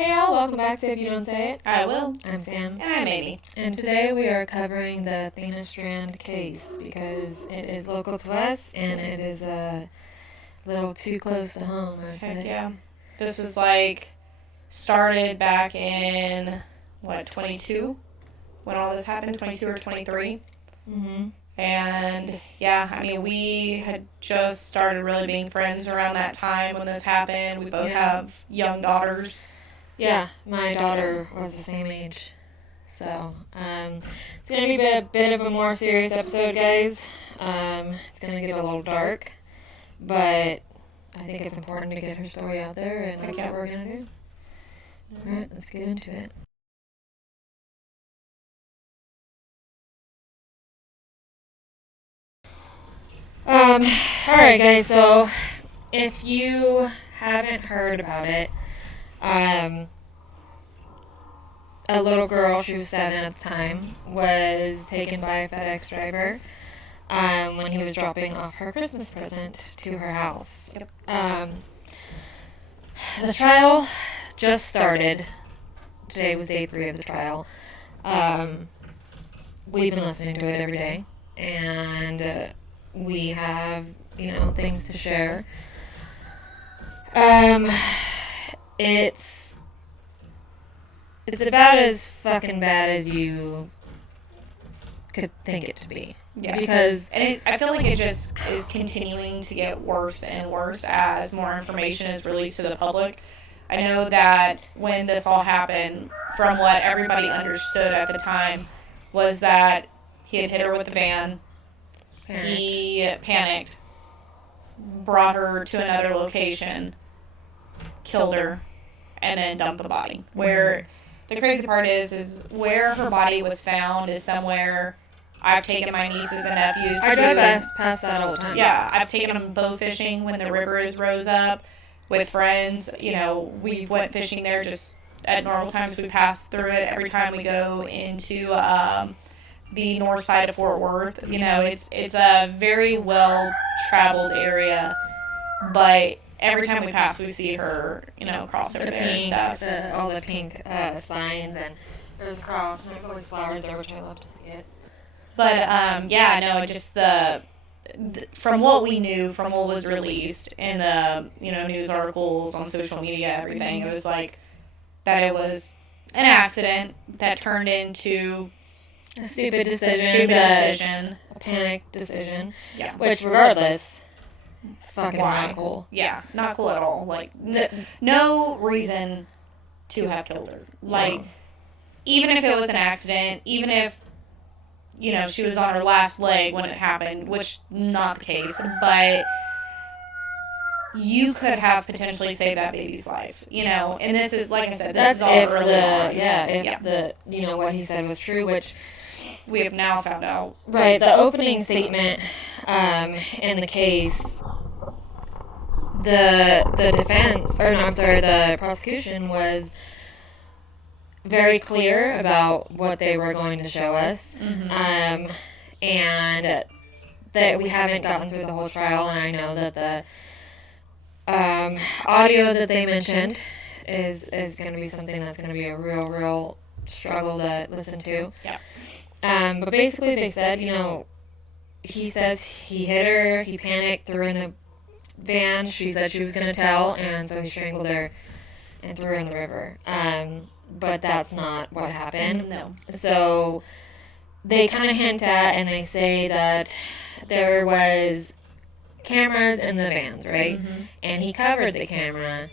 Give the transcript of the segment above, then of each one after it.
Hey all, welcome back to If You Don't Say It. I will. I'm Sam. And I'm Amy. And today we are covering the Athena Strand case because it is local to us and it is a little too close to home, I'd Heck say. yeah. This was started back in, 22? When all this happened, 22 or 23. Mm-hmm. And yeah, I mean, we had just started really being friends around that time when this happened. We both have young daughters. Yeah, my daughter was the same age. So, it's going to be a bit of a more serious episode, guys. It's going to get a little dark, but I think it's important to get her story out there, and that's what we're going to do. All right, let's get into it. Alright, guys, so if you haven't heard about it, a little girl, she was 7 at the time, was taken by a FedEx driver when he was dropping off her Christmas present to her house. Yep. The trial just started. Today was day 3 of the trial. We've been listening to it every day, and we have, things to share. It's about as fucking bad as you could think it to be. Yeah. Because I feel like it just is continuing to get worse and worse as more information is released to the public. I know that when this all happened, from what everybody understood at the time, was that he had hit her with the van. He panicked, brought her to another location, killed her, and then dumped the body. Where the crazy part is where her body was found is somewhere. I've taken my nieces and nephews. I drive past that all the time. Yeah, I've taken them bow fishing when the rivers rose up with friends. We went fishing there just at normal times. We pass through it every time we go into the north side of Fort Worth. It's a very well traveled area, but every time we pass, we see her, cross over there and stuff. All the pink signs, and there's a cross, and there's always flowers there, which I love to see it. But, just from what we knew, from what was released in the, news articles, on social media, everything, it was like that it was an accident that turned into a stupid decision. A panic decision. Yeah. Which, regardless, fucking not cool. Yeah, not cool at all. Like, no reason to have killed her. Like, even if it was an accident, even if, she was on her last leg when it happened, which not the case, but you could have potentially saved that baby's life, and this is, like I said, this is all early on. If what he said was true, which we have now found out. Right, the opening statement in the case, the prosecution was very clear about what they were going to show us, and that we haven't gotten through the whole trial, and I know that the audio that they mentioned is going to be something that's going to be a real struggle to listen to. Yeah. But basically they said, he says he hit her, he panicked, threw her in the van, she said she was going to tell, and so he strangled her and threw her in the river. But that's not what happened. No. So they kind of hint at, and they say that there was cameras in the vans, right? Mm-hmm. And he covered the camera,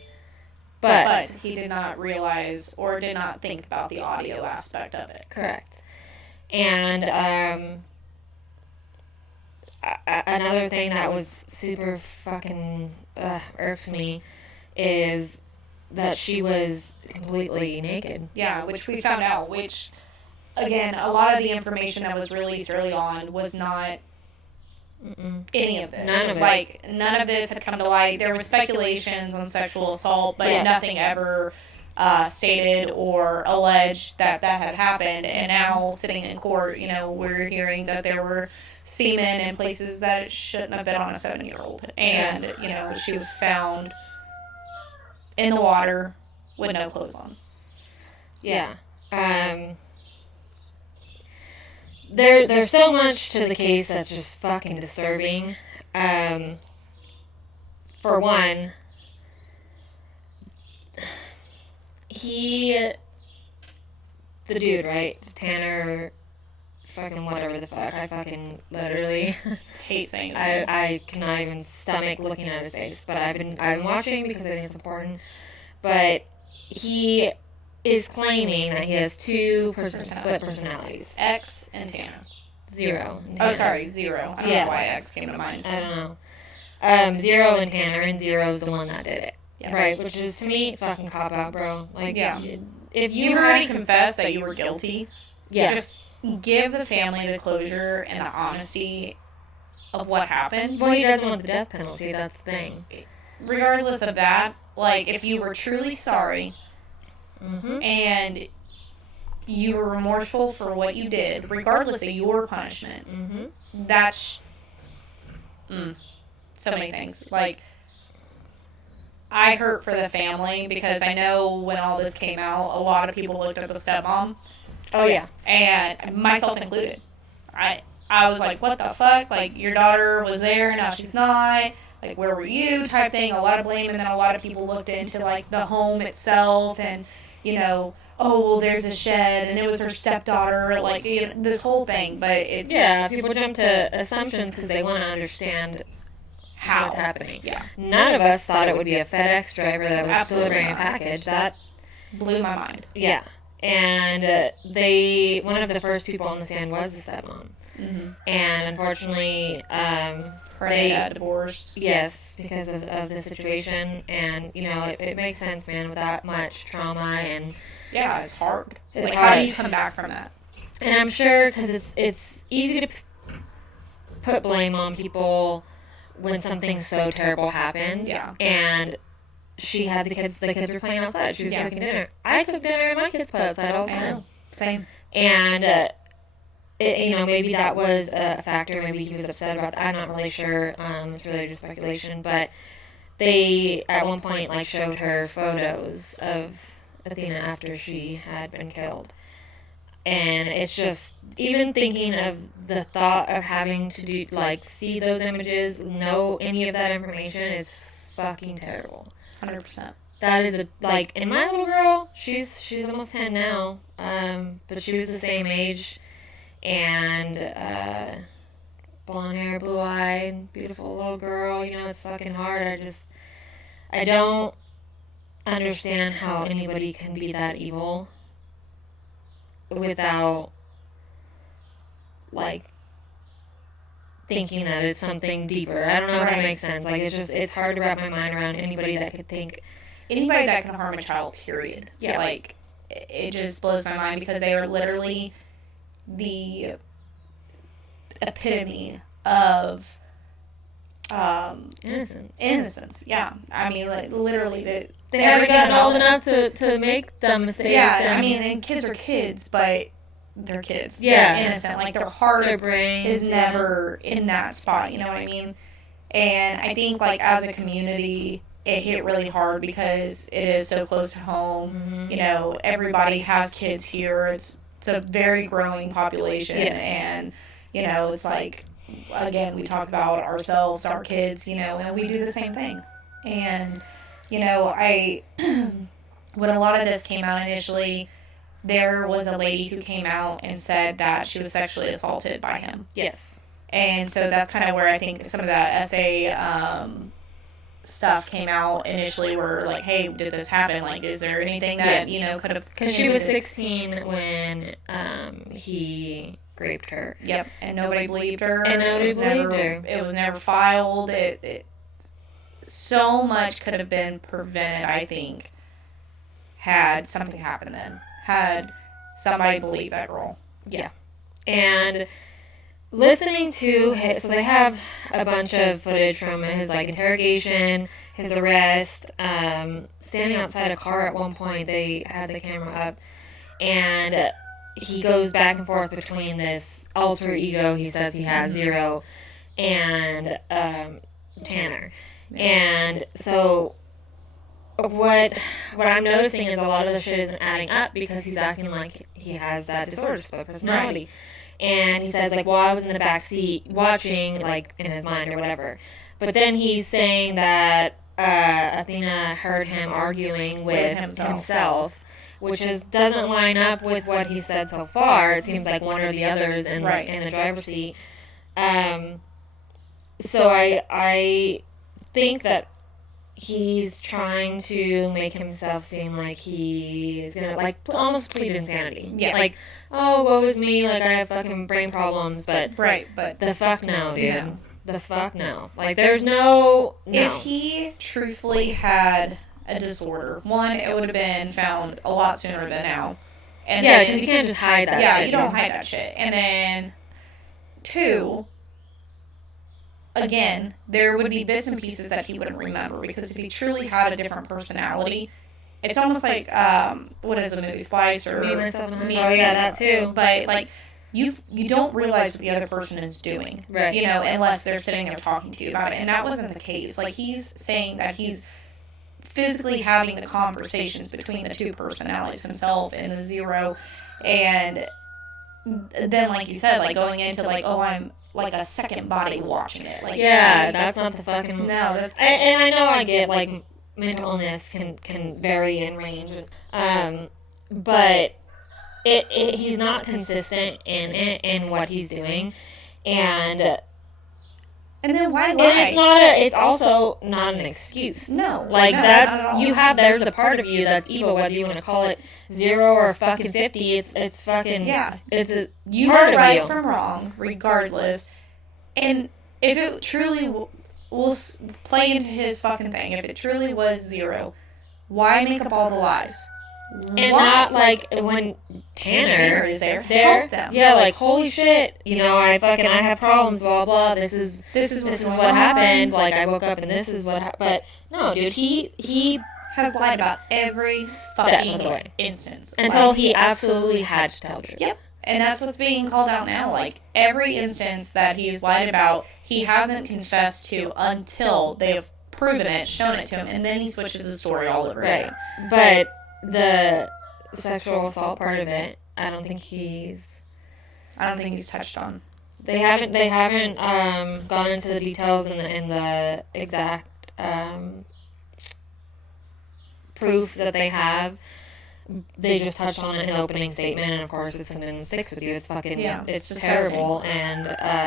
but he did not realize or did not think about the audio aspect of it. Correct. And another thing that was super fucking irks me is that she was completely naked. Yeah, which we found out, which, again, a lot of the information that was released early on was not any of this. None of it. None of this had come to light. There were speculations on sexual assault, but nothing ever stated or alleged that had happened. And now, sitting in court, we're hearing that there were semen in places that it shouldn't have been on a 7-year-old. And, she was found in the water with no clothes on. Yeah. There's so much to the case that's just fucking disturbing. For one, the dude, right? Tanner, fucking whatever the fuck. I fucking literally hate saying his name. I cannot even stomach looking at his face. But I've been watching because I think it's important. But he is claiming that he has two split personalities. X and Tanner. Zero. Oh, sorry, Zero. I don't know why X came to mind. I don't know. Zero and Tanner, and Zero's the one that did it. Yeah. Right, which is, to me, fucking cop-out, bro. Like, yeah. If you already confessed that you were guilty, yeah. just give the family the closure and the honesty of what happened. Well, he doesn't want the death penalty, that's the thing. Regardless of that, like, if you were truly sorry, and you were remorseful for what you did, regardless of your punishment, that's so many things. Like, I hurt for the family because I know when all this came out, a lot of people looked at the stepmom. Oh, yeah. And myself included. I was like, what the fuck? Like, your daughter was there, now she's not. Like, where were you? Type thing. A lot of blame. And then a lot of people looked into, like, the home itself and, you know, oh, well, there's a shed and it was her stepdaughter. Like, you know, this whole thing. But it's... Yeah, people jump to assumptions because they want to understand what's happening. Yeah. None of us thought it would be a FedEx driver that was delivering a package. That blew my mind. Yeah. And one of the first people on the stand was the stepmom. And unfortunately, they got divorced. Yes, because of the situation. And, you know, it makes sense, man, with that much trauma. And yeah, it's hard. It's like, hard. How do you come back from that? And I'm sure because it's easy to put blame on people when something so terrible happens. Yeah. And she had the kids were playing outside. She was cooking dinner. I cook dinner and my kids play outside all the time. Same. And, you know, maybe that was a factor. Maybe he was upset about that. I'm not really sure. It's really just speculation. But they, at one point, like, showed her photos of Athena after she had been killed. And it's just, even thinking of the thought of having to do, like, see those images, know any of that information is fucking terrible. 100%. That is like, and my little girl, she's almost 10 now, but she was the same age, and, blonde hair, blue eyed, beautiful little girl, you know, it's fucking hard. I don't understand how anybody can be that evil without, like, thinking that it's something deeper. I don't know if that makes sense. Like, it's hard to wrap my mind around anybody that could think. Anybody that can harm a child, period. Yeah. Like, it just blows my mind because they are literally the epitome of innocence. Yeah. I mean, like, literally, they haven't gotten old enough to make dumb mistakes. Yeah, I mean, and kids are kids, but they're kids. Yeah. They're innocent. Like, their heart, their brain is never in that spot, you know what I mean? And I think, like, as a community, it hit really hard because it is so close to home. You know, everybody has kids here. It's a very growing population. Yes. And, you know, it's like, again, we talk about ourselves, our kids, you know, and we do the same thing. And, you know, when a lot of this came out initially, there was a lady who came out and said that she was sexually assaulted by him. Yes. And so that's kind of where I think some of that essay stuff came out initially, where, like, hey, did this happen? Like, is there anything that, you know, could have... Because she was 16 when he raped her. Yep, and nobody believed her. And nobody believed her. It was never filed. So much could have been prevented, I think, had something happened then. Had somebody believed that girl. Yeah. And listening to his, so they have a bunch of footage from his, like, interrogation, his arrest, standing outside a car at one point. They had the camera up, and he goes back and forth between this alter ego he says he has, Zero, and Tanner. And so what I'm noticing is a lot of the shit isn't adding up because he's acting like he has that disorder split personality. Right. And he says, like, well, I was in the back seat watching, like, in his mind or whatever. But then he's saying that Athena heard him arguing with himself, which doesn't line up with what he said so far. It seems like one or the other is in the driver's seat. So I think that he's trying to make himself seem like he is gonna, like, almost plead insanity. Yeah. Like, oh, woe is me, like, I have fucking brain problems, but the fuck no, dude. No. The fuck no. Like, there's no. If he truthfully had a disorder, one, it would have been found a lot sooner than now. And yeah, because you can't just hide that shit. Yeah, you don't hide that shit. And then, two, again, there would be bits and pieces that he wouldn't remember, because if he truly had a different personality, it's almost like, what is the movie, Splice, or Me, Myself, and I. Oh, yeah, that too. But, like, you don't realize what the other person is doing, right? You know, unless they're sitting there talking to you about it. And that wasn't the case. Like, he's saying that he's physically having the conversations between the two personalities, himself and the zero, and then, like you said, like, going into, like, oh, I'm like a second body watching it. Like, yeah, that's not the fucking. No, that's. And I know I get, like, mental illness can vary in range, but. He's not consistent in what he's doing, and then why lie? And it's also not an excuse. No, like, there's a part of you that's evil, whether you want to call it 0 or fucking 50. It's fucking It's a you part are right of you. From wrong, regardless. And if it truly will play into his fucking thing, if it truly was 0, why make up all the lies? And not, like, when Tanner is there, help them. Yeah, like, holy shit, you know, I have problems, blah, blah, this is what happened, like, I woke up and this is what happened. But, no, dude, he has lied about every fucking instance. Until he absolutely had to tell the truth. Yep. And that's what's being called out now. Like, every instance that he's lied about, he hasn't confessed to until they've proven it, shown it to him, and then he switches the story all over again. But the sexual assault part of it, I don't think he's touched on. They haven't gone into the details in the exact proof that they have. They just touched on it in the opening statement, and of course it's been sticks with you. It's fucking it's just terrible, and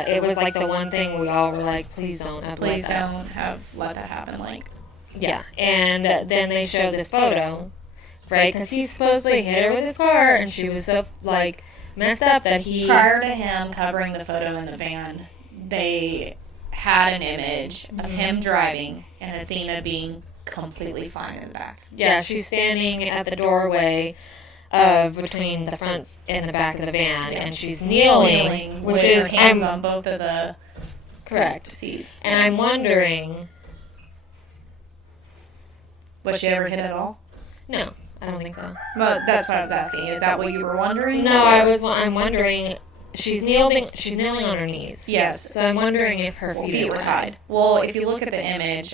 it was like the one thing we all were like, please don't let that happen. Like, yeah. And then they show this photo. Right, because he supposedly hit her with his car, and she was so, like, messed up that he... Prior to him covering the photo in the van, they had an image of him driving and Athena being completely fine in the back. Yeah, she's standing at the doorway between the front and the back of the van, and she's kneeling which is... her hands on both of the seats. And I'm wondering... Was she ever hit at all? No. I don't think so. Well, that's what I was asking. Is that what you were wondering? No, I'm wondering. She's kneeling on her knees. Yes. So I'm wondering if her feet were tied. Well, if you look at the image,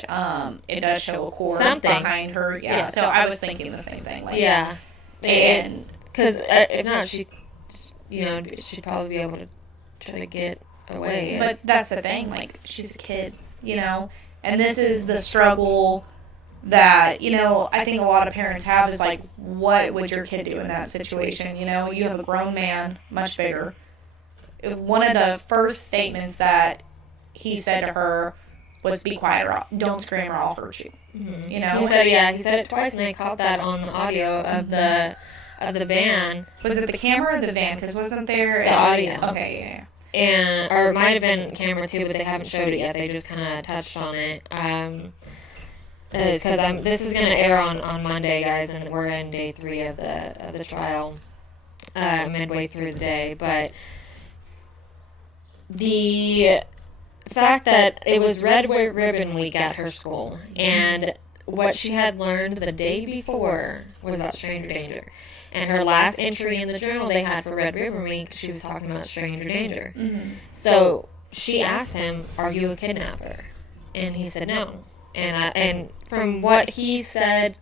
it does show a cord behind her. Yeah. So I was thinking the same thing. Like, yeah. And because if not, she'd probably be able to try to get away. But that's the thing. Like, she's a kid, you know, and this is the struggle that, you know, I think a lot of parents have, is like, what would your kid do in that situation? You know, you have a grown man, much bigger. One of the first statements that he said to her was, be quiet, or don't scream or I'll hurt you. Mm-hmm. You know? He said it twice, and I caught that on the audio of the van. Was it the camera or the van? Because wasn't there... The audio. Okay, yeah. Or it might have been camera too, but they haven't showed it yet. They just kind of touched on it. Because this is going to air on Monday, guys, and we're in day 3 of the trial, midway through the day. But the fact that it was Red Ribbon Week at her school, and what she had learned the day before was about stranger danger. And her last entry in the journal they had for Red Ribbon Week, she was talking about stranger danger. Mm-hmm. So she asked him, "Are you a kidnapper?" And he said no. And from what he said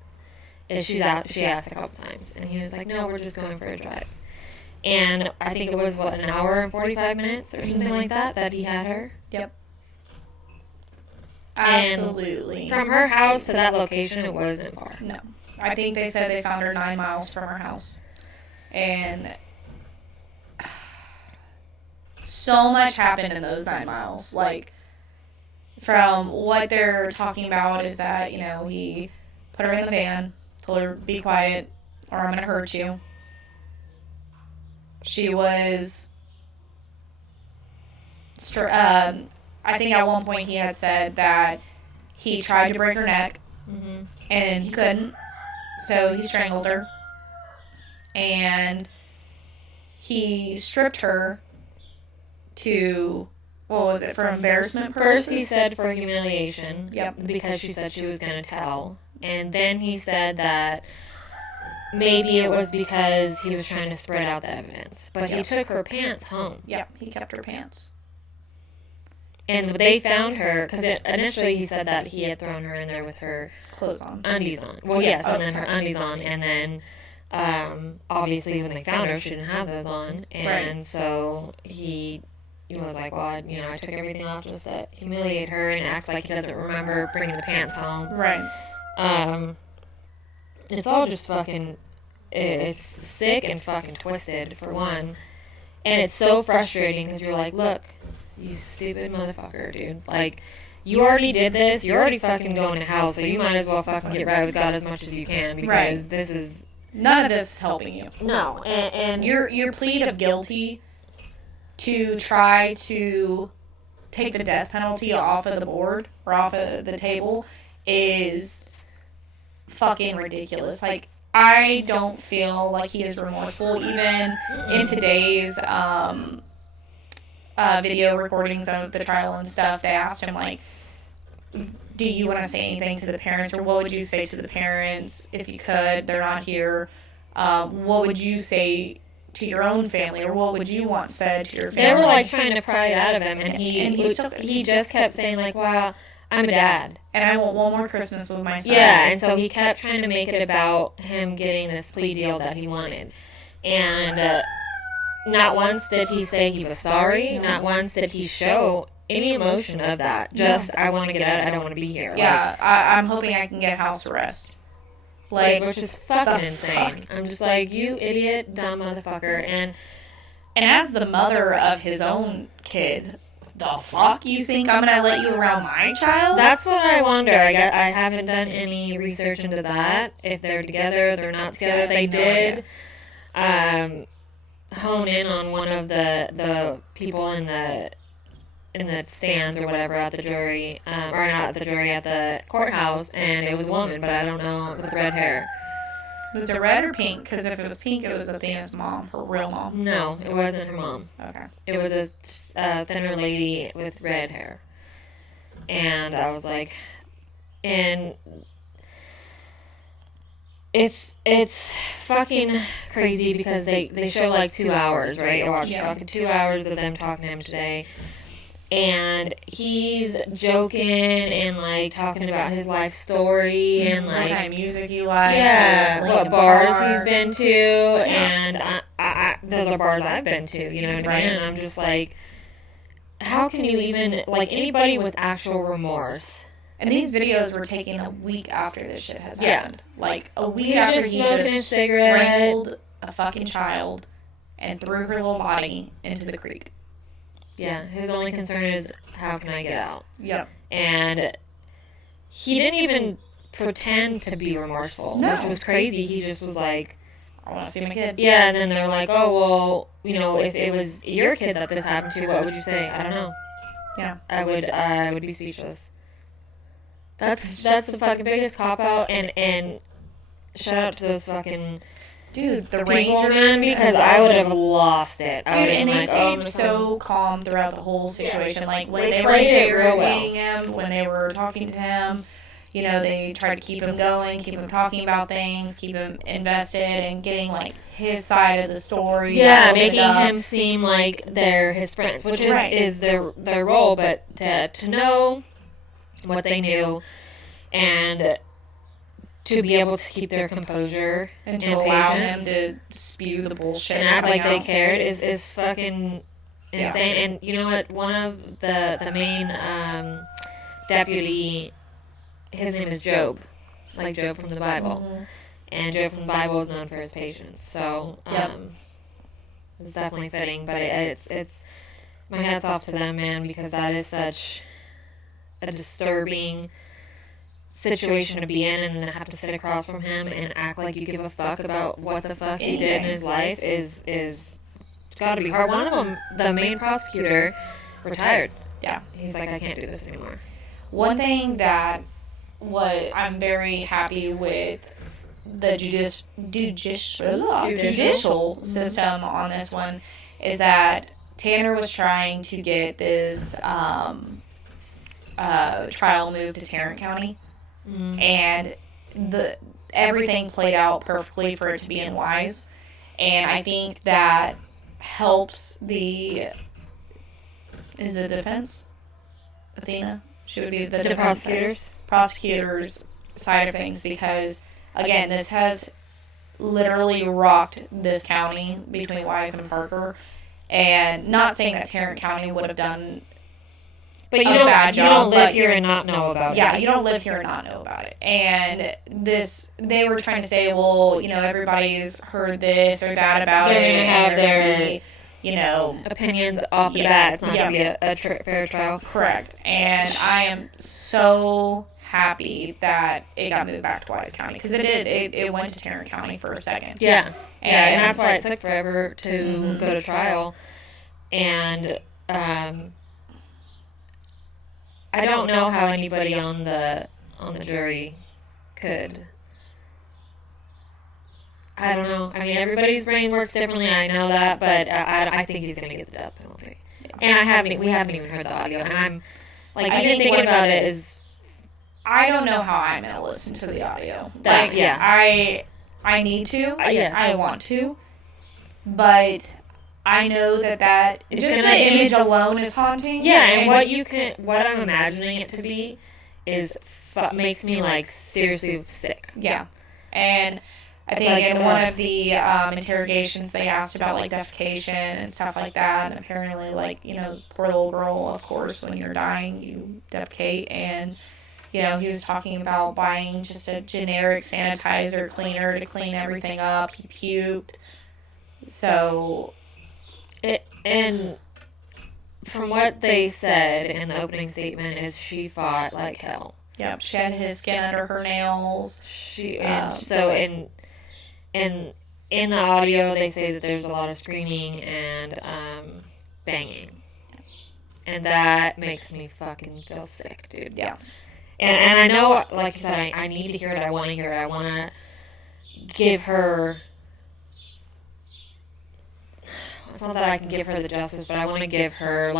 She asked a couple times, and he was like, no, we're just going for a drive. And I think it was, an hour and 45 minutes or something like that he had her. Yep. And Absolutely. from her house to that location, it wasn't far. No. I think they said they found her 9 miles from her house. And so much happened in those 9 miles. Like, from what they're talking about is that, he put her in the van, told her, be quiet, or I'm going to hurt you. She was, I think at one point he had said that he tried to break her neck, and he couldn't, so he strangled her. And he stripped her to, what was it, for embarrassment purposes? First he said for humiliation. Yep. Because she said she was going to tell. And then he said that maybe it was because he was trying to spread out the evidence. But he took her pants home. Yep, he kept her pants. And they found her, because initially he said that he had thrown her in there with her clothes on. Undies on. Well, yes, and then her undies on. And then, obviously, when they found her, she didn't have those on. And so he was like, well, I took everything off just to humiliate her, and acts like he doesn't remember bringing the pants home. Right. It's all just fucking, it's sick and fucking twisted, for one. And it's so frustrating, because you're like, look, you stupid motherfucker, dude. Like, you already did this, you're already fucking going to hell, so you might as well fucking get right with God as much as you can, because this is... None of this is helping you. No, and your plea of guilty to try to take the death penalty off of the board, or off of the table, is fucking ridiculous. Like, I don't feel like he is remorseful, even in today's video recordings of the trial and stuff. They asked him, like, do you want to say anything to the parents, or what would you say to the parents if you could? They're not here. What would you say to your own family, or what would you want said to your family? They were, like, trying to pry it out of him, and he just kept saying, like, wow, I'm a dad. And I want one more Christmas with my son. Yeah, and so he kept trying to make it about him getting this plea deal that he wanted. And not once did he say he was sorry. Not once did he show any emotion of that. Just, I want to get out. I don't want to be here. Yeah, I'm hoping I can get house arrest. Like, which is fucking insane. I'm just like, you idiot, dumb motherfucker. And as the mother of his own kid, the fuck you think I'm gonna let you around my child? That's what I wonder. I haven't done any research into that. If they're together, if they're not together. They did hone in on one of the people in the stands or whatever at the jury, or not at the jury, at the courthouse, and it was a woman, but I don't know, with red hair. Was it red or pink? Because if it was pink, it was Athena's mom, her real mom. No, it wasn't her mom. Okay. It was a thinner lady with red hair. And I was like, and it's fucking crazy, because they show like 2 hours, right? I watched fucking 2 hours of them talking to him today. And he's joking and, like, talking about his life story and, like... what kind of music he likes. Yeah, what bars he's been to. And I those are bars I've been to, you know what I mean? And I'm just like, how can you even... Like, anybody with actual remorse... And these videos were taken a week after this shit has happened. Like, a week after he just strangled a fucking child and threw her little body into the creek. Yeah, his only concern is, how can I get out? Yep. And he didn't even pretend to be remorseful, which was crazy. He just was like, I want to see my kid. Yeah, and then they're like, oh, well, if it was your kid that this happened to, what would you say? I don't know. Yeah. I would be speechless. That's the fucking biggest cop-out, and shout out to those fucking... Dude, the Rangers, man, because I would have lost it. Dude, and they stayed so calm throughout the whole situation. Like, when they were interrogating him, when they were talking to him, they tried to keep him going, keep him talking about things, keep him invested, and getting, like, his side of the story. Yeah, making him seem like they're his friends, which is their role, but to know what they knew, and to be able to keep their composure and to allow him to spew the bullshit and act like out. they cared is fucking insane. And you know what? One of the main deputy, his name is Job, like Job from the Bible. Mm-hmm. And Job from the Bible is known for his patience. So it's definitely fitting. But it's my hat's off to them, man, because that is such a disturbing situation to be in, and then have to sit across from him and act like you give a fuck about what the fuck he did in his life is got to be hard. One of them, the main prosecutor, retired. Yeah. He's like, I can't do this anymore. One thing that I'm very happy with the judicial system on this one is that Tanner was trying to get this trial moved to Tarrant County. Mm-hmm. And everything played out perfectly for it to be in Wise. And I think that helps the defense? Athena? She would be the prosecutors side of things, because again, this has literally rocked this county between Wise and Parker. And not saying that Tarrant County would have done but you don't live here and not know about it. Yeah, you don't live here and not know about it. And they were trying to say, well, everybody's heard this or that about it. They're going to have their, opinions off the bat. It's not going to be a fair trial. Correct. And I am so happy that it got moved back to Wise County, because it did. It went to Tarrant County for a second. Yeah. And that's why it took forever to go to trial. And I don't know how anybody on the jury could. I don't know. I mean, everybody's brain works differently. I know that, but I think he's going to get the death penalty. And we haven't even heard the audio. And I'm like, even thinking about it is. I don't know how I'm going to listen to the audio. I need to. Yes. I want to. But I know that just the image alone is haunting. Yeah, and what I'm imagining it to be is makes me like seriously sick. Yeah, and I think in one of the interrogations they asked about like defecation and stuff like that, and apparently poor little girl, of course, when you're dying you defecate, and he was talking about buying just a generic sanitizer cleaner to clean everything up. He puked, so. And from what they said in the opening statement is she fought like hell. Yep, she had his skin under her nails. In the audio they say that there's a lot of screaming and banging. And that makes me fucking feel sick, dude. Yeah. And I know, like you said, I need to hear it. I want to hear it. I want to give her. It's not that I can give her the justice, but I want to give her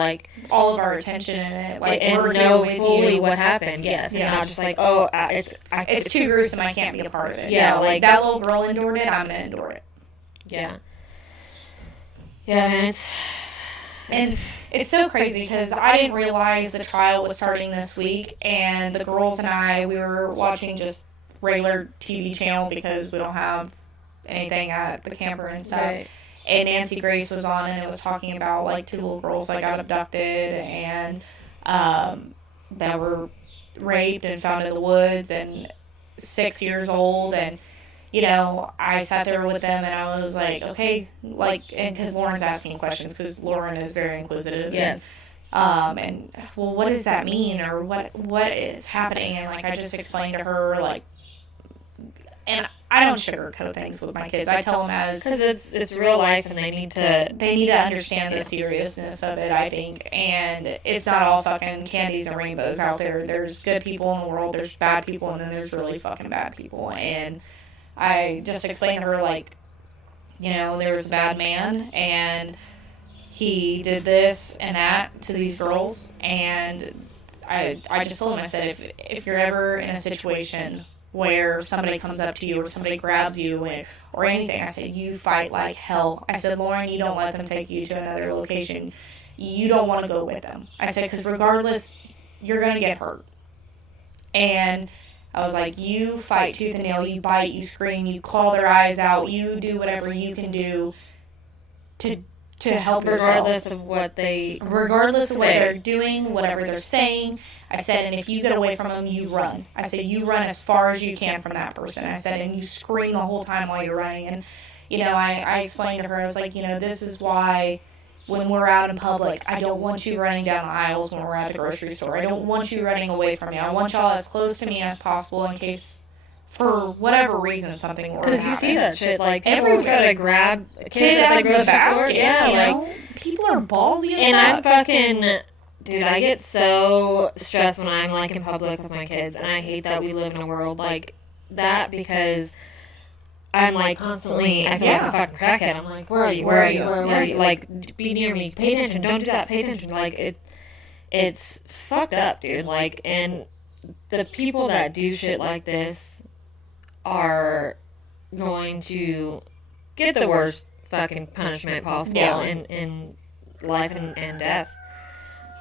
all of our attention in it, and know fully what happened. Yes, and not just it's too gruesome. I can't be a part of it. Yeah, that little girl endured it. I'm gonna endure it. Yeah. Yeah, man, it's so crazy because I didn't realize the trial was starting this week, and the girls and we were watching just regular TV channel because we don't have anything at the camper and stuff. Right. And Nancy Grace was on, and it was talking about two little girls that got abducted and that were raped and found in the woods, and 6 years old. And I sat there with them, and I was like, okay, and because Lauren's asking questions, because Lauren is very inquisitive. Yes. And well, what does that mean, or what is happening? And I just explained to her and I don't sugarcoat things with my kids. I tell them as because it's real life, and they need to understand the seriousness of it. I think, and it's not all fucking candies and rainbows out there. There's good people in the world. There's bad people, and then there's really fucking bad people. And I just explained to her there was a bad man, and he did this and that to these girls, and I just told him, I said, if you're ever in a situation where somebody comes up to you or somebody grabs you or anything, I said, you fight like hell. I said, Lauren, you don't let them take you to another location. You don't want to go with them. I said, because regardless, you're going to get hurt. And I was like, you fight tooth and nail, you bite, you scream, you claw their eyes out, you do whatever you can do to help regardless yourself. Regardless of what they're doing, whatever they're saying. I said, and if you get away from them, you run. I said, you run as far as you can from that person. I said, and you scream the whole time while you're running. And, I explained to her, I was like, this is why when we're out in public, I don't want you running down the aisles when we're at the grocery store. I don't want you running away from me. I want y'all as close to me as possible in case, for whatever reason, something were to happen. Because you see that shit, like, people try to grab kids at the grocery store. Yeah, people are ballsy as and I'm fucking... Dude, I get so stressed when I'm, like, in public with my kids, and I hate that we live in a world like that, because I'm, like, constantly, I feel like a fucking crackhead. I'm like, where are you? Where are you? Like, be near me. Pay attention. Don't do that. Pay attention. Like, it's fucked up, dude. Like, and the people that do shit like this are going to get the worst fucking punishment possible in life and death.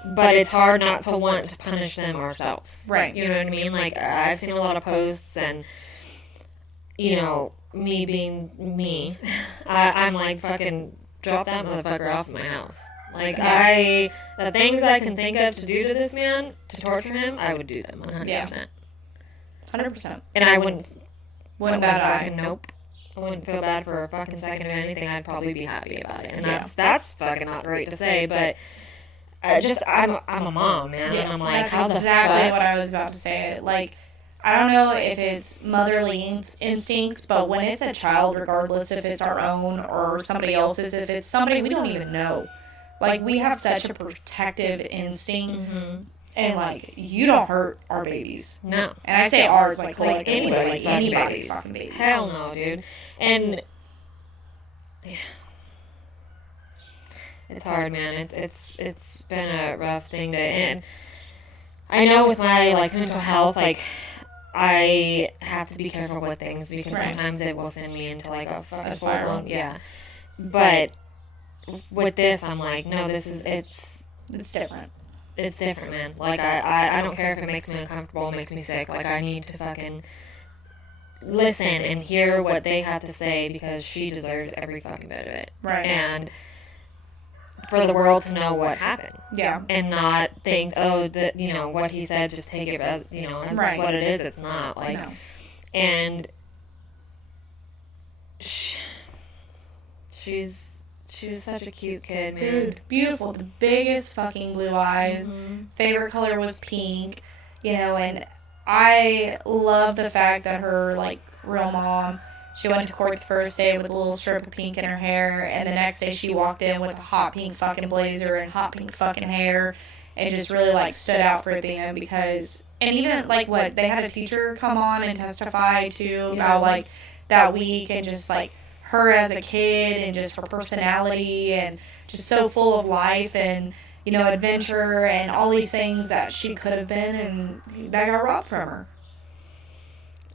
But it's hard not to want to punish them ourselves. Right. You know what I mean? Like, I've seen a lot of posts, and, me being me, I'm like, fucking drop that motherfucker off at my house. Like, the things I can think of to do to this man, to torture him, I would do them 100%. Yeah. 100%. And I wouldn't fucking nope. I wouldn't feel bad for a fucking second or anything. I'd probably be happy about it. And that's fucking not right to say, but... I'm a mom, man. Yeah, and I'm like, that's how the exactly fuck? what I was about to say. Like, I don't know if it's motherly instincts, but when it's a child, regardless if it's our own or somebody else's, if it's somebody we don't even know, like, we have such a protective instinct, and, like, you don't hurt our babies. No. And I say ours, like anybody's fucking babies. Hell no, dude. And... yeah. It's hard, man. It's been a rough thing to, and I know with my, like, mental health, like, I have to be careful with things, because sometimes it will send me into, like, a fucking full-blown, But with this, I'm like, no, it's different. It's different, man. Like, I don't care if it makes me uncomfortable, makes me sick. Like, I need to fucking listen and hear what they have to say, because she deserves every fucking bit of it. Right. And for the world to know what happened. Yeah. And not think, what he said, just take it as, as what it is. It's not. Like, no. And she was such a cute kid, man. Dude, beautiful. The biggest fucking blue eyes. Favorite color was pink. And I love the fact that her, like, real mom... She went to court the first day with a little strip of pink in her hair, and the next day she walked in with a hot pink fucking blazer and hot pink fucking hair, and just really, like, stood out for Athena because... And even, like, they had a teacher come on and testify, too, about, like, that week, and just, like, her as a kid, and just her personality, and just so full of life, and, adventure, and all these things that she could have been, and that got robbed from her.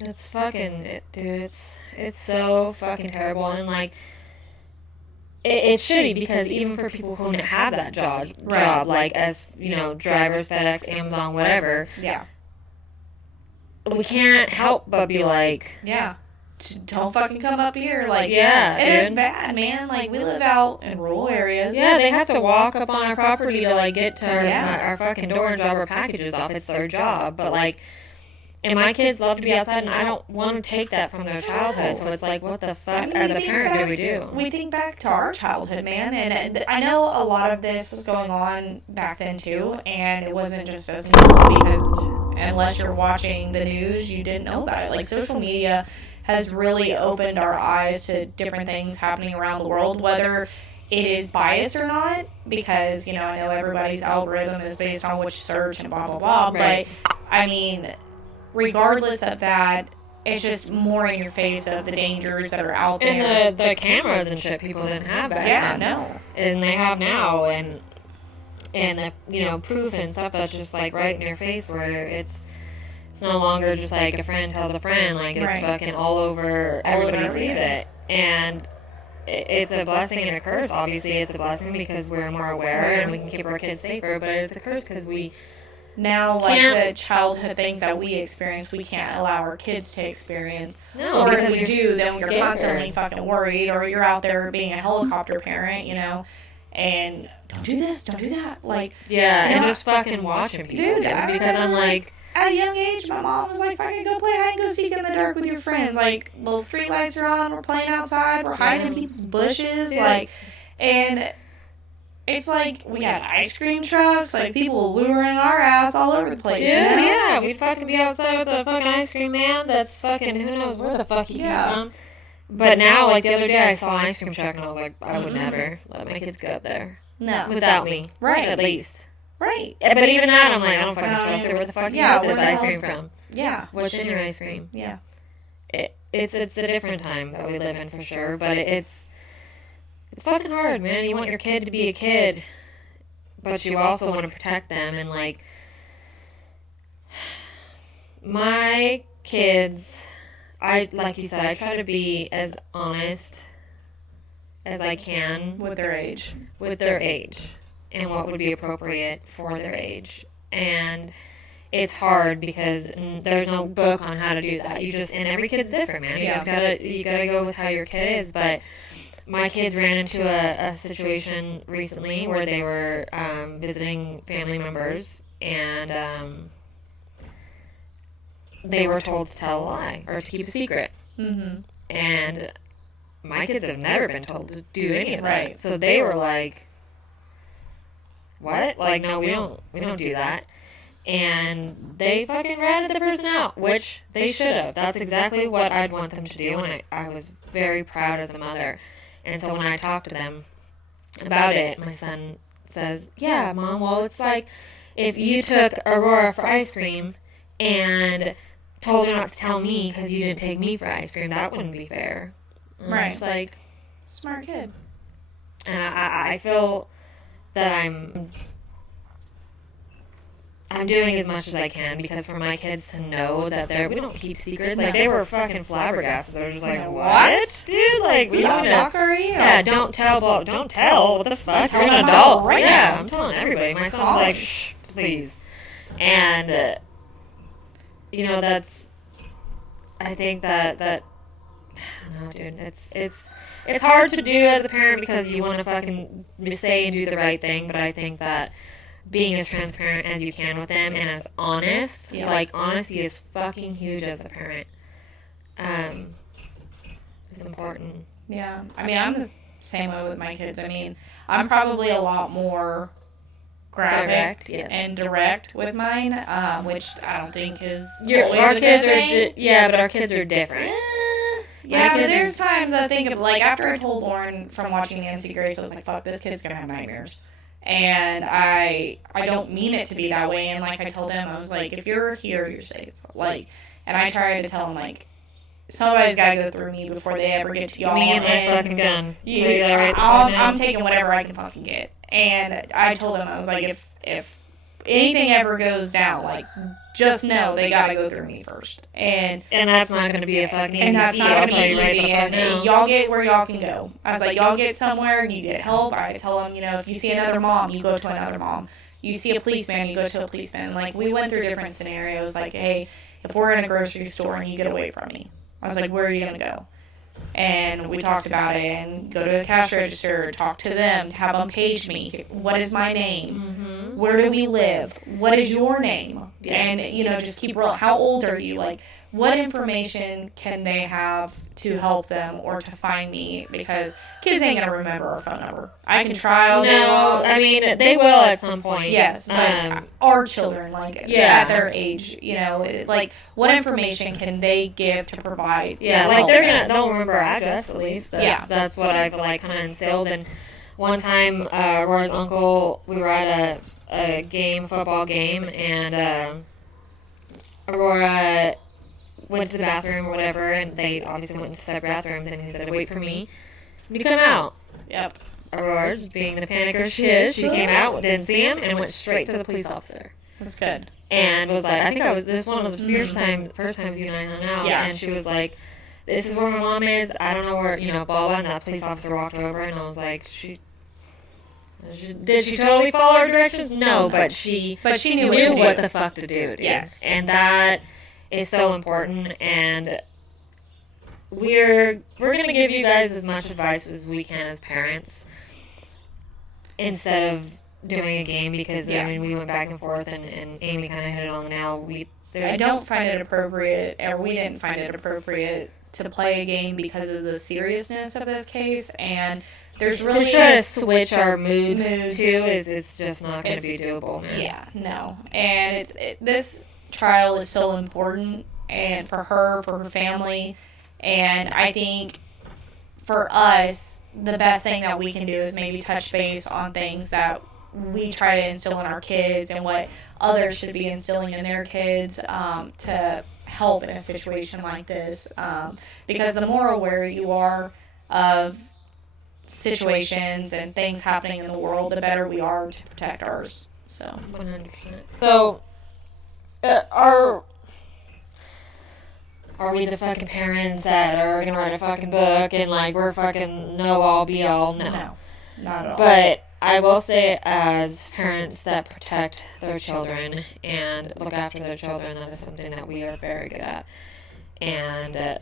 It's fucking, dude, it's so fucking terrible, and, like, it's shitty, because even for people who have that job, like, as, drivers, FedEx, Amazon, whatever, we can't help but be like, don't fucking come up here, like, and dude. It's bad, man. Like, we live out in rural areas. Yeah, they have to walk up on our property to, like, get to our fucking door and drop our packages off. It's their job, but, like... And my kids love to be outside, and I don't want to take that from their childhood. So it's like, what the fuck, as a parent, do we do? We think back to our childhood, man. And I know a lot of this was going on back then, too. And it wasn't just us, because unless you're watching the news, you didn't know about it. Like, social media has really opened our eyes to different things happening around the world, whether it is biased or not. Because, I know everybody's algorithm is based on which search and blah, blah, blah. But, I mean... regardless of that, it's just more in your face of the dangers that are out there. And the cameras and shit people didn't have back then. No. And they have now, and the, proof and stuff that's just, like, right in your face, where it's no longer just, like, a friend tells a friend. Like, it's fucking all over, everybody sees it. And it's a blessing and a curse. Obviously, it's a blessing because we're more aware and we can keep our kids safer, but it's a curse because we now, like, the childhood things that we experience, we can't allow our kids to experience. No, or because if we do, then you're scared. constantly fucking worried, or you're out there being a helicopter parent, you know, and don't do this, don't do that. Like, yeah, you know, and just fucking watching people. Dude, because I'm like, at a young age, my mom was like, fucking go play hide and go seek in the dark with your friends. Like, the street lights are on, we're playing outside, we're hiding in people's bushes, like, and it's like, we had ice cream trucks, like, people luring our ass all over the place. dude, you know? yeah, we'd fucking be outside with a fucking ice cream man that's fucking, who knows where the fuck he came from. But now, like, the other day I saw an ice cream truck and I was like, I would never let my kids go up there. No. Without me. Right. At least. Right. But even that, I'm like, I don't fucking trust it. Where the fuck you get this ice cream from? Yeah. What's in your ice cream? Yeah. It's a different time that we live in for sure, but it's fucking hard, man. You want your kid to be a kid, but you also want to protect them. And, like, my kids, like you said, I try to be as honest as I can With their age. And what would be appropriate for their age. And it's hard because there's no book on how to do that. And every kid's different, man. You gotta go with how your kid is. But my kids ran into a situation recently where they were visiting family members, and they were told to tell a lie or to keep a secret. Mm-hmm. And my kids have never been told to do any of that. Right. So they were like, what? Like, no, we don't do that. And they fucking ratted the person out, which they should have. That's exactly what I'd want them to do, and I was very proud as a mother. And so when I talked to them about it, my son says, yeah, Mom, well, it's like if you took Aurora for ice cream and told her not to tell me because you didn't take me for ice cream, that wouldn't be fair. And Right. It's like, smart kid. and I feel that I'm doing as much as I can because for my kids to know that we don't keep secrets. Like, they were fucking flabbergasted. They're just like, what? Dude, like, we don't know. don't tell. What the fuck? You're an telling adult. right Yeah, now. I'm telling everybody. My son's like, shh, please. And, I think that I don't know, dude. It's hard to do as a parent because you want to fucking say and do the right thing, but I think that being as transparent as you can with them and as honest, like, honesty is fucking huge as a parent. It's important. Yeah. I mean, I'm the same way with my kids. I mean, I'm probably a lot more graphic and direct with mine, which I don't think is always our a kids good thing. but our kids are different. Yeah, but there's times I think of, like, after I told Lauren from watching Nancy Grace, I was like, fuck, this kid's gonna have nightmares. And I don't mean it to be that way. And, like, I told them, I was like, if you're here, you're safe. Like, and I tried to tell them, like, somebody's got to go through me before they ever get to y'all. Me and my fucking gun. Yeah, I'm taking whatever I can fucking get. And I told them, I was like, if anything ever goes down, like, just know they got to go through me first. And that's not going to be a fucking easy. And that's not going to be right easy. And y'all get where y'all can go. I was like, y'all get somewhere, you get help. I tell them, if you see another mom, you go to another mom. You see a policeman, you go to a policeman. Like, we went through different scenarios. Like, hey, if we're in a grocery store and you get away from me, I was like, where are you going to go? And we talked about it and go to a cash register, talk to them, have them page me. What is my name? Mm-hmm. Where do we live? What is your name? Yes. And, just keep rolling. How old are you? Like, what information can they have to help them or to find me? Because kids ain't going to remember our phone number. I can try all day long. I mean, they will at some point. Yes, but our children, like, at their age, like, what information can they give to provide? Yeah, to like, help they'll remember our address at least. That's what I've, like, kind of instilled. And one time, Aurora's uncle, we were at a football game, and Aurora went to the bathroom or whatever, and they obviously went into separate bathrooms, and he said, wait for me to come out. Yep. Aurora, just being the panicker she is, she came out, didn't see him, and went straight to the police officer. That's good. And was like, I think this was one of the first times you and I hung out, and she was like, this is where my mom is, I don't know where, blah, blah, and that police officer walked over, and I was like, Did she totally follow our directions? No, but she knew what the fuck to do. Dude. Yes. And that is so important, and we're going to give you guys as much advice as we can as parents instead of doing a game, because I mean, we went back and forth, and Amy kind of hit it on the nail. I don't find it appropriate, or we didn't find it appropriate to play a game because of the seriousness of this case, and there's really to try to switch our moods too it's just not going to be doable, man. Yeah, no. And this trial is so important, and for her family, and I think for us, the best thing that we can do is maybe touch base on things that we try to instill in our kids and what others should be instilling in their kids to help in a situation like this. Because the more aware you are of situations and things happening in the world, the better we are to protect ours. So 100%. So, are we the fucking parents that are gonna write a fucking book and like we're fucking know all be all? No, not at all. But I will say, as parents that protect their children and look after their children, that is something that we are very good at, and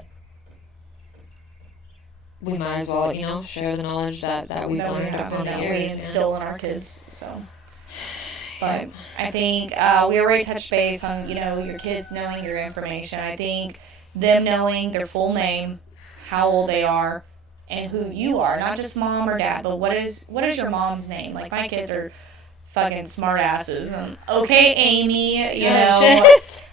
we might as well, share the knowledge that we've learned upon the years. We instill in our kids. So, but I think we already touched base on your kids knowing your information. I think them knowing their full name, how old they are, and who you are, not just mom or dad, but what is your mom's name? Like, my kids are fucking smart asses. And, okay, Amy,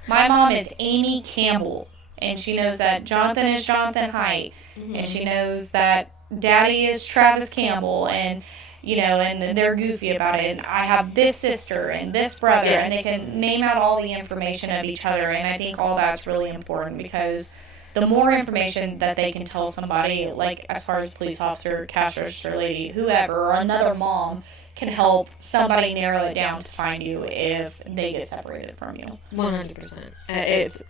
my mom is Amy Campbell, and she knows that Jonathan is Jonathan Height, and she knows that Daddy is Travis Campbell, and and they're goofy about it. And I have this sister and this brother, and they can name out all the information of each other. And I think all that's really important, because the more information that they can tell somebody, like as far as police officer, cash register lady, whoever, or another mom, can help somebody narrow it down to find you if they get separated from you. 100%. It's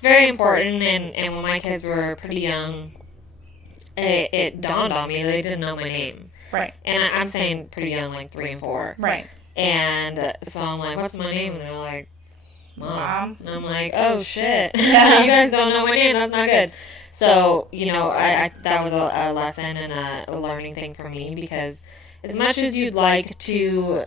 very important, and when my kids were pretty young, it dawned on me they didn't know my name. Right. And I'm saying pretty young, like 3 and 4. Right. And so I'm like, what's my name? And they're like, Mom. And I'm like, oh, shit. You guys don't know my name. That's not good. So, I that was a lesson and a learning thing for me, because as much as you'd like to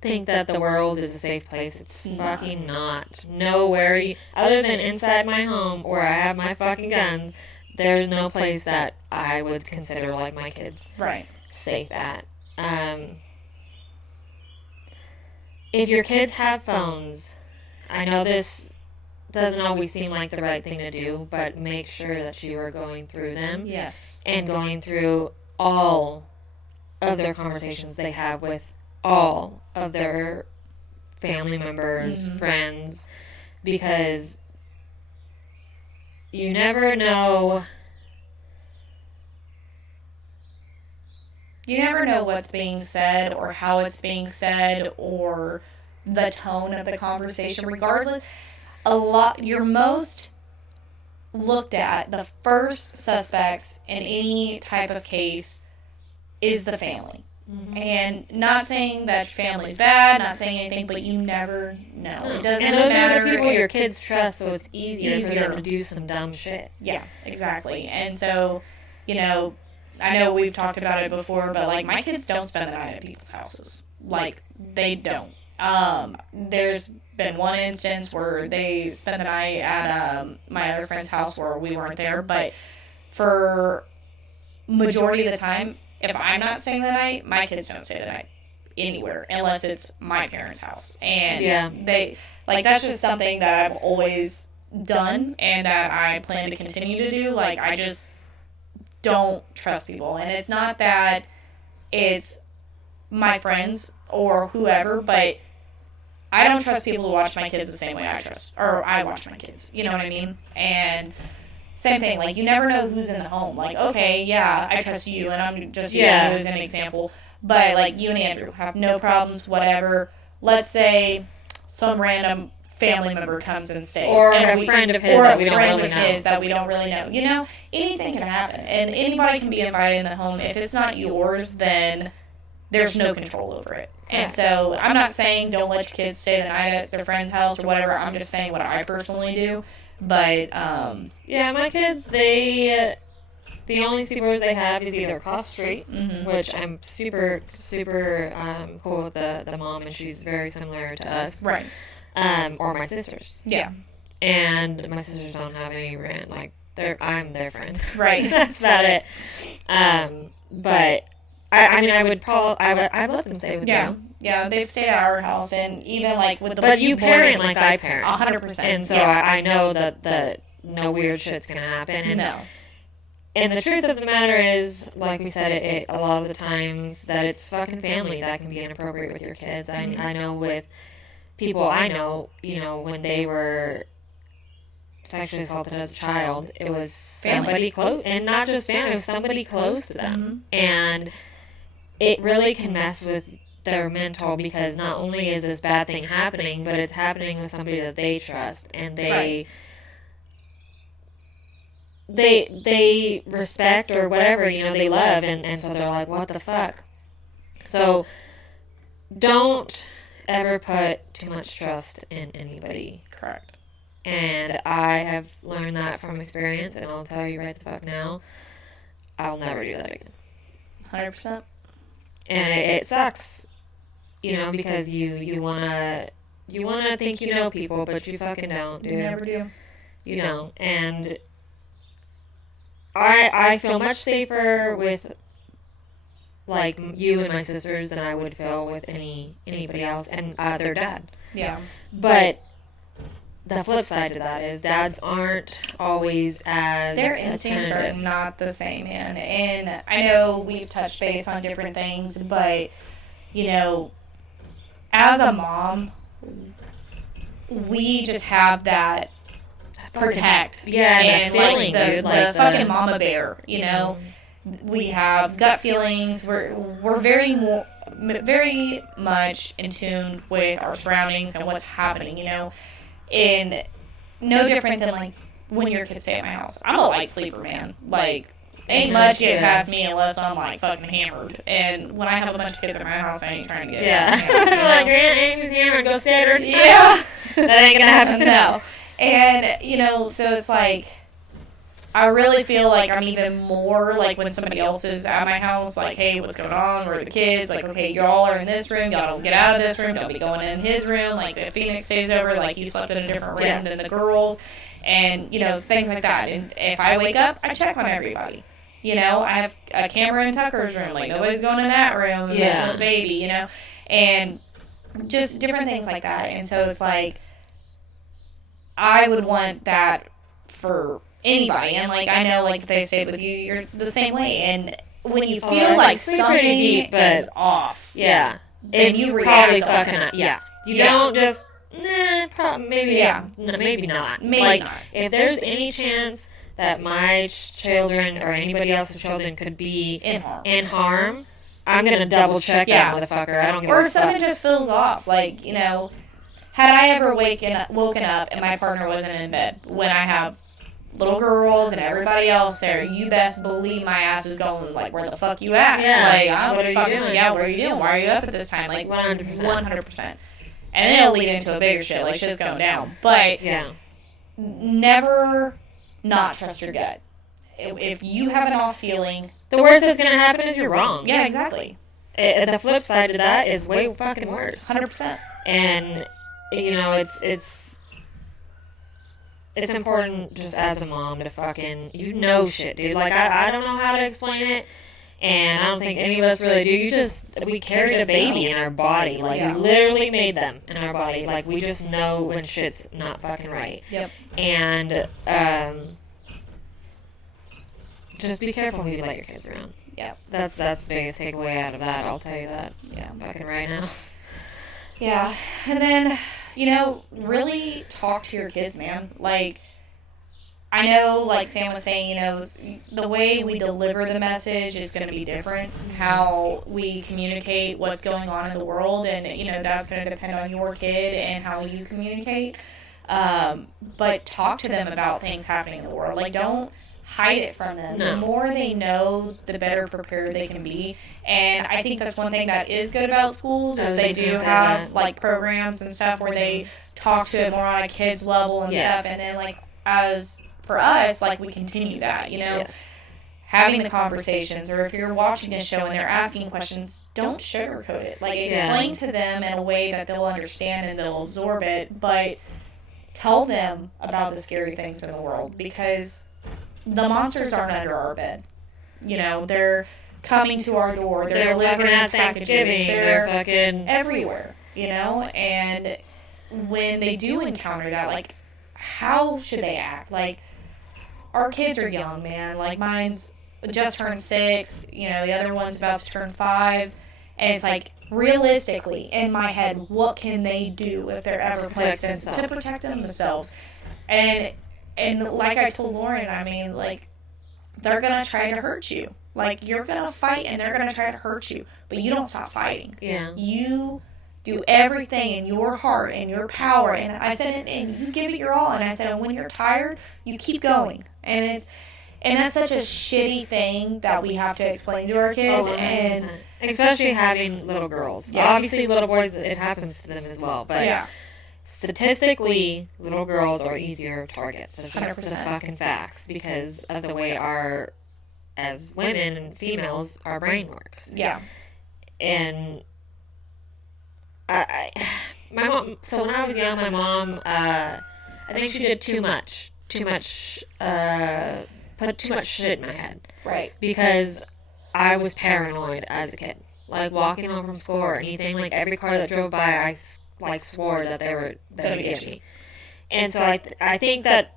think that the world is a safe place, it's fucking not. Nowhere, other than inside my home where I have my fucking guns, there's no place that I would consider like my kids safe at. If your kids have phones, I know this doesn't always seem like the right thing to do, but make sure that you are going through them. Yes. And going through all of their conversations they have with all of their family members, friends, because you never know. You never know what's being said or how it's being said or the tone of the conversation. Regardless, you're most looked at, the first suspects in any type of case is the family. Mm-hmm. And not saying that your family's bad, not saying anything, but you never know. It doesn't matter. And those are the people your kids trust, so it's easier for them to do some dumb shit. Yeah, exactly. And so, I know we've talked about it before, but, like, my kids don't spend the night at people's houses. Like, they don't. There's been one instance where they spent the night at my other friend's house where we weren't there, but for majority of the time, if I'm not staying the night, my kids don't stay the night anywhere unless it's my parents' house. And they, like, that's just something that I've always done and that I plan to continue to do. Like, I just don't trust people. And it's not that it's my friends or whoever, but I don't trust people who watch my kids the same way I watch my kids. You know what I mean? And same thing, like, you never know who's in the home. Like, okay, yeah, I trust you, and I'm just using you as an example. But, like, you and Andrew have no problems, whatever. Let's say some random family member comes and stays. Or a friend of his that we don't really know. Anything can happen. And anybody can be invited in the home. If it's not yours, then there's no control over it. And so I'm not saying don't let your kids stay the night at their friend's house or whatever. I'm just saying what I personally do. But, yeah, my kids, they, the only sleepovers they have is either across the street, which I'm super, super cool with the mom, and she's very similar to us. Right. Or my sisters. Yeah. And my sisters don't have any rent. Like, I'm their friend. Right. That's about it. But I mean, I'd let them stay with you. Yeah, they've stayed at our house, and even like with the but you parent like I parent, 100%. And so I know that no weird shit's gonna happen. And, no. And the truth of the matter is, like we said, it a lot of the times that it's fucking family that can be inappropriate with your kids. I know with people I know, you know, when they were sexually assaulted as a child, it was somebody close, and not just family, it was somebody close to them. And it really can mess with their mental, because not only is this bad thing happening, but it's happening with somebody that they trust, and they respect or whatever, you know, they love, and so they're like, what the fuck? So don't ever put too much trust in anybody. Correct. And I have learned that from experience, and I'll tell you right the fuck now, I'll never do that again. 100%. And it sucks, you know, because you wanna think you know people, but you fucking don't, dude. You never do. You don't. And I feel much safer with, like, you and my sisters than I would feel with anybody else, and their dad. Yeah. But the flip side to that is dads aren't always as their instincts are not the same, man. And I know we've touched base on different things, but, you know, as a mom, we just have that protect. Yeah, and feeling, like the, dude, the fucking mama bear, you know. We have gut feelings. We're very much in tune with our surroundings and what's happening, you know. And no different than like when your kids stay at my house. I'm a light sleeper, man. Like, ain't much get past me unless I'm like fucking hammered. And when I have a bunch of kids at my house, I ain't trying to get hammered, you know? Like, your Aunt Amy's hammered, go sit her. Yeah. That ain't gonna happen. No. And, you know, so it's like, I really feel like I'm even more like when somebody else is at my house, like, hey, what's going on? Where are the kids? Like, okay, y'all are in this room. Y'all don't get out of this room. Don't be going in his room. Like, if Phoenix stays over, like, he slept in a different room than the girls. And, you know, things like that. And if I wake up, I check on everybody. You know, I have a camera in Tucker's room. Like, nobody's going in that room and messing with the baby, you know. And just different things like that. And so it's like, I would want that for anybody. And like, I know, like, if they stayed with you, you're the same way. And when you feel like something deep, is off, then it's you probably fucking up. You don't just maybe maybe not. Maybe like, not. If there's any chance that my children or anybody else's children could be in harm, I'm gonna double check that motherfucker. I don't give a fuck. Or if something just feels off, like, you know, had I ever woken up and my partner wasn't in bed when I have little girls and everybody else there, you best believe my ass is going, like, where the fuck you at? Yeah. Like, what are you doing? Yeah, what are you doing? Why are you up at this time? Like, 100%. And then it'll lead into a bigger shit, like, shit's going down. But never not trust your gut. If you have an off feeling, the worst that's going to happen is you're wrong. Yeah, exactly. The flip side of that is way fucking worse. 100%. And, you know, it's important just as a mom to fucking, you know, shit, dude. Like, I don't know how to explain it, and I don't think any of us really do. We carried a baby in our body. Like, we literally made them in our body. Like, we just know when shit's not fucking right. Yep. And, just be careful who you let your kids around. Yeah. That's the biggest takeaway out of that, I'll tell you that. Yeah. Fucking right now. Yeah. And then, you know, really talk to your kids, man. Like, I know, like Sam was saying, you know, the way we deliver the message is going to be different. How we communicate what's going on in the world, and, you know, that's going to depend on your kid and how you communicate. But talk to them about things happening in the world. Like, don't hide it from them. No. The more they know, the better prepared they can be. And I think that's one thing that is good about schools is they do have like programs and stuff where they talk to it more on a kid's level and stuff. And then like as for us, like we continue that, you know. Yes. Having the conversations, or if you're watching a show and they're asking questions, don't sugarcoat it. Like, explain to them in a way that they'll understand and they'll absorb it, but tell them about the scary things in the world, because the monsters aren't under our bed. You know, they're coming to our door. They're delivering at Thanksgiving. They're fucking everywhere, you know? And when they do encounter that, like, how should they act? Like, our kids are young, man. Like, mine's just turned 6, you know, the other one's about to turn 5, and it's like, realistically, in my head, what can they do if they're ever placed in to protect themselves? And like I told Lauren, I mean, like, they're gonna try to hurt you. Like, you're gonna fight, and they're gonna try to hurt you, but you don't stop fighting. Yeah. You do everything in your heart and your power, and I said, and you give it your all, and I said, and when you're tired, you keep going, and that's such a shitty thing that we have to explain to our kids. Oh, and especially having little girls. Yeah. Obviously, little boys, it happens to them as well. But statistically, little girls are easier targets. So just the fucking facts, because of the way as women and females, our brain works. Yeah. And my mom, so when I was young, my mom, I think she did too much, put too much shit in my head. Right. Because I was paranoid as a kid. Like, walking home from school or anything, like, every car that drove by, I swore that they were going to get me. And so I think that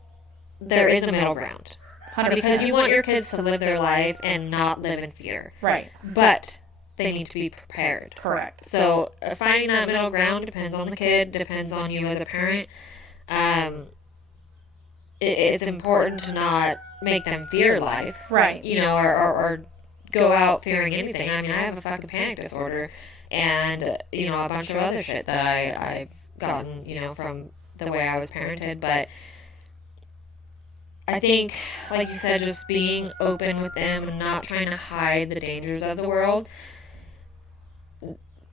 there is a middle ground. 100%. Because you want your kids to live their life and not live in fear. Right. But they need to be prepared. Correct. So finding that middle ground depends on the kid, depends on you as a parent. It's important to not make them fear life. Right. You know, or go out fearing anything. I mean, I have a fucking panic disorder and, you know, a bunch of other shit that I've gotten, you know, from the way I was parented. But I think, like you said, just being open with them and not trying to hide the dangers of the world.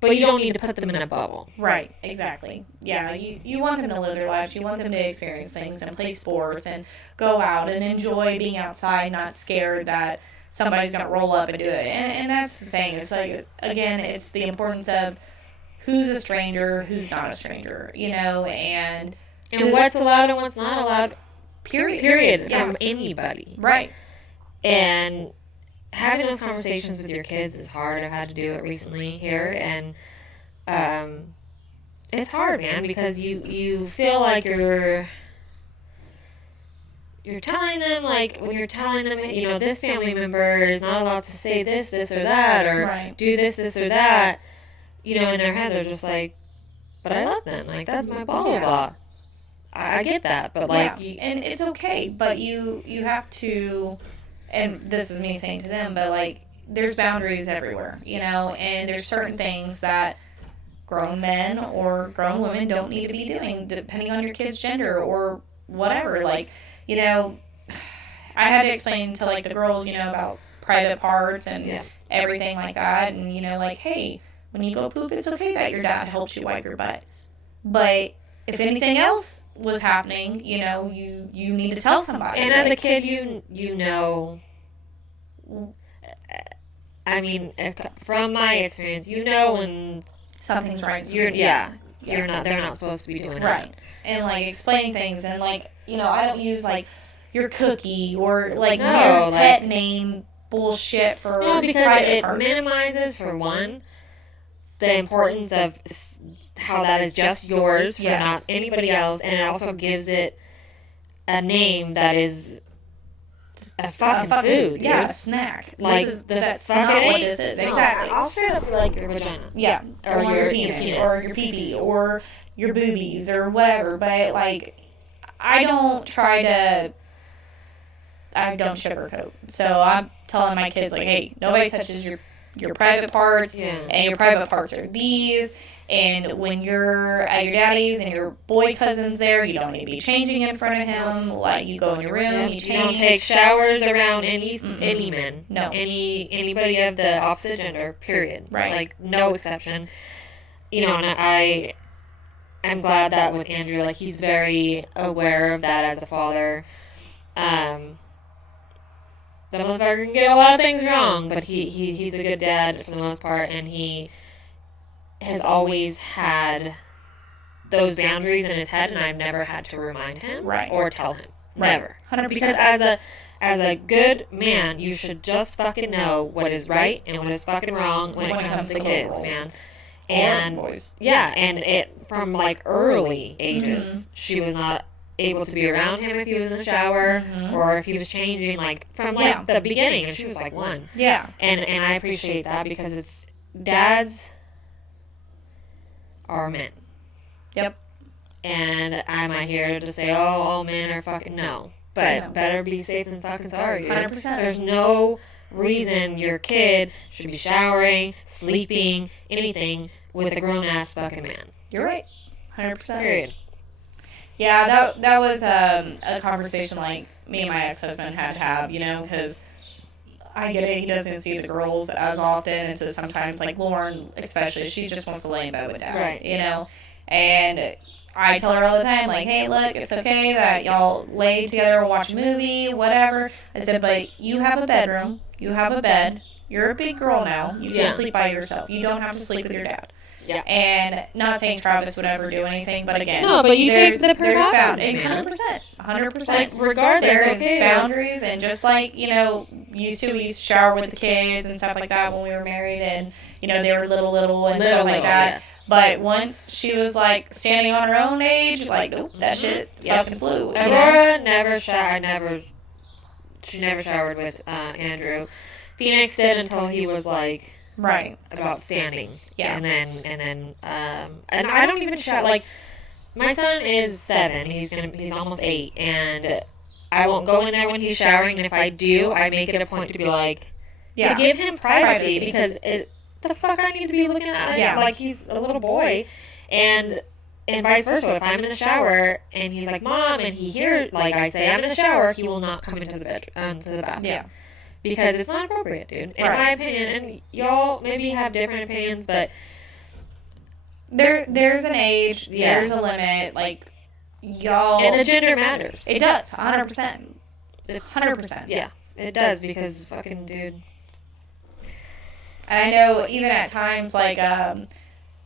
But you don't need to put them in a bubble. Right, exactly. Yeah, you want them to live their lives. You want them to experience things and play sports and go out and enjoy being outside, not scared that somebody's going to roll up and do it. And that's the thing. It's like, again, it's the importance of who's a stranger, who's not a stranger, you know, and what's allowed and what's not allowed. Period. Yeah. From anybody. Right. And having those conversations with your kids is hard. I've had to do it recently here, and it's hard, man, because you feel like you're telling them, like, when you're telling them, you know, this family member is not allowed to say this or that, or do this or that, you know, in their head they're just like, but I love them, like, that's my blah blah blah. I get that, but like, and it's okay, but you have to. And this is me saying to them, but, like, there's boundaries everywhere, you know, and there's certain things that grown men or grown women don't need to be doing, depending on your kid's gender or whatever. Like, you know, I had to explain to, like, the girls, you know, about private parts and everything like that. And, you know, like, hey, when you go poop, it's okay that your dad helps you wipe your butt. But if anything else was happening, you know, you need to tell somebody. And as a kid, you know, I mean, from my experience, you know when something's right. They're not supposed to be doing that. Right. And, like, explaining things, and, like, you know, I don't use, like, your cookie or, like, weird pet name bullshit for because it minimizes, for one, the importance of how that is just yours, for not anybody else, and it also gives it a name that is a fucking food. Yeah, a snack. Like, that's not what this is. Exactly. I'll straight up be like your vagina. Yeah. Or your penis. Or your pee-pee. Or your boobies. Or whatever. But, like, I don't sugarcoat. So I'm telling my kids, like, hey, nobody touches your your private parts, Yeah. and your private parts are these. And when you're at your daddy's and your boy cousin's there, you don't need to be changing in front of him. Like, you go in your room, Yep. you You change. don't take showers around any men. No. Anybody of the opposite gender, period. Right. Like, no exception. You know, and I'm glad that with Andrew, like, he's very aware of that as a father. The motherfucker can get a lot of things wrong, but he's a good dad for the most part, and he has always had those boundaries in his head, and I've never had to remind him or tell him. Never. 100%. Because as a good man, you should just fucking know what is right and what is fucking wrong when it comes to kids, man. And boys. Yeah, and it from like early ages, she was not able to be around him if he was in the shower or if he was changing, like from like the beginning, and she was like 1. Yeah. And I appreciate that because it's dads are men. Yep. And am I here to say, oh, all men are fucking no. But better be safe than fucking sorry. 100%. There's no reason your kid should be showering, sleeping, anything with a grown-ass fucking man. You're right. 100%. Period. Yeah, that was a conversation like me and my ex-husband had to have, you know, because I get it, he doesn't see the girls as often, and so sometimes, like Lauren especially, she just wants to lay in bed with dad, Right. You know, and I tell her all the time, like, hey, look, it's okay that y'all lay together, watch a movie, whatever. I said, but you have a bedroom, you have a bed, you're a big girl now, you can sleep by yourself, you don't have to sleep with your dad. Yeah. And not saying Travis would ever do anything, but again, no, but you take the precautions. precautions, 100%. Like, regardless, there's okay. boundaries, and just like, you know, we used to shower with the kids and stuff like that when we were married, and, you know, they were little and stuff like that. Yes. But once she was, like, standing on her own age, like, nope, that shit fucking flew. Aurora never showered. She never showered with Andrew. Phoenix did until he was like about standing. Yeah. And then and I don't even shower. Like, my son is 7. He's almost 8, and I won't go in there when he's showering. And if I do, I make it a point to be like, to give him privacy. Because the fuck I need to be looking at him like he's a little boy, and vice versa. If I'm in the shower and he's like, Mom, and he hears, like, I say I'm in the shower, he will not come into the bathroom. Yeah. Because it's not appropriate, dude. In my opinion, and y'all maybe have different opinions, but there's an age, there's a limit, like, y'all, and the gender matters. It does, 100%. 100%. Yeah, it does, because fucking dude. And I know even at times, like,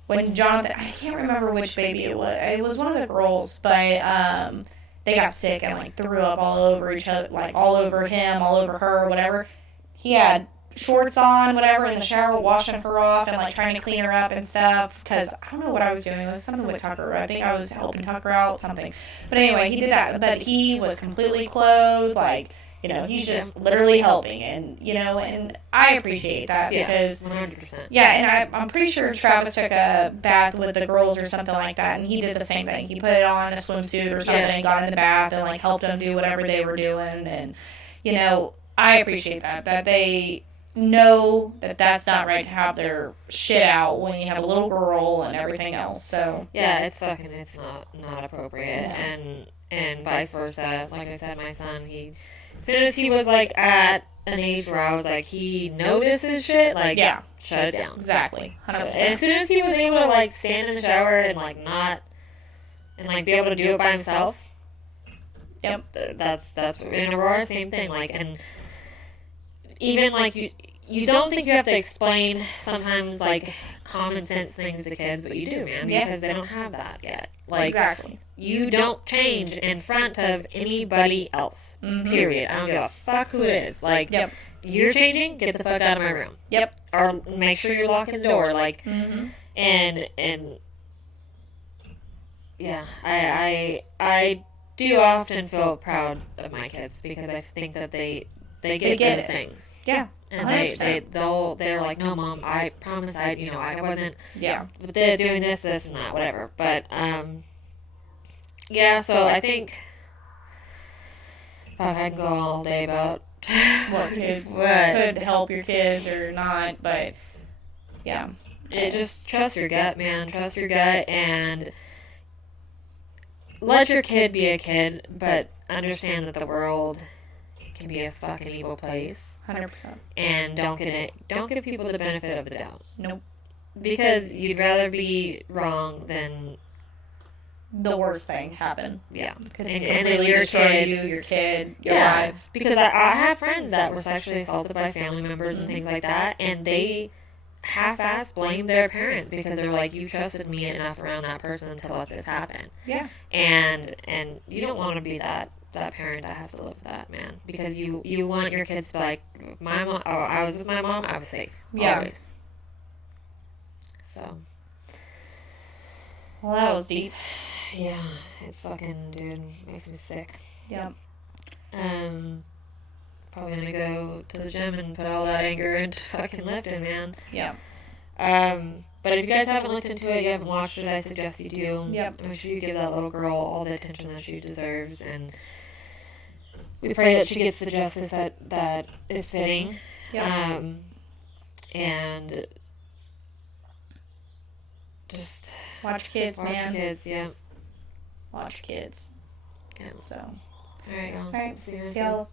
when Jonathan, I can't remember which baby it was one of the girls, but they got sick and, like, threw up all over each other, like, all over him, all over her, whatever. He had shorts on, whatever, in the shower, washing her off and, like, trying to clean her up and stuff, because I don't know what I was doing. It was something with Tucker. I think I was helping Tucker out, something. But anyway, he did that. But he was completely clothed, like, you know, he's just literally helping, and, you know, and I appreciate that because, 100%. Yeah, and I'm pretty sure Travis took a bath with the girls or something like that, and he did the same thing. He put on a swimsuit or something and got in the bath and, like, helped them do whatever they were doing, and, you know, I appreciate that they know that that's not right to have their shit out when you have a little girl and everything else, so. Yeah, it's not appropriate, and vice versa. Like I said, my son, as soon as he was, like, at an age where I was like, he notices shit, like, shut it down. Exactly. 100%. And as soon as he was able to, like, stand in the shower and, like, be able to do it by himself. Yep. That's in Aurora, same thing. Like, and even, like, you don't think you have to explain sometimes, like, common sense things to kids, but you do, man, because they don't have that yet. Like, exactly. You don't change in front of anybody else. Period. I don't give a fuck who it is. Like, you're changing, get the fuck out of my room. Yep. Or make sure you're locking the door. Like, and yeah, I do often feel proud of my kids because I think that they get those things. Yeah. And they're like, no, Mom, I promise I wasn't doing this, and that, whatever. But, yeah, so I think I can go all day about what kids What? could help your kids or not, but yeah. Just trust your gut, man. Trust your gut and let your kid be a kid, but understand that the world can be a fucking evil place. 100%. And don't give people the benefit of the doubt. Nope. Because you'd rather be wrong than the worst thing happen. Yeah. And your kid, your kid, your life. Because I have friends that were sexually assaulted by family members and things like that, and they half-ass blame their parent because they're like, you trusted me enough around that person to let this happen. Yeah. And you don't want to be that parent that has to live with that, man. Because you want your kids to be like, my mom, oh, I was with my mom, I was safe. Yeah. Always. So. Well, that was deep. Yeah, it's fucking, dude, makes me sick. Yep. Probably gonna go to the gym and put all that anger into fucking lifting, man. Yeah. But if you guys haven't looked into it, you haven't watched it, I suggest you do. Yep. Make sure you give that little girl all the attention that she deserves, and we pray that she gets the justice that is fitting. Yep. And just watch kids, man. Watch kids, yeah. Watch kids. Yeah. So. All right, y'all. All right. See you See y'all.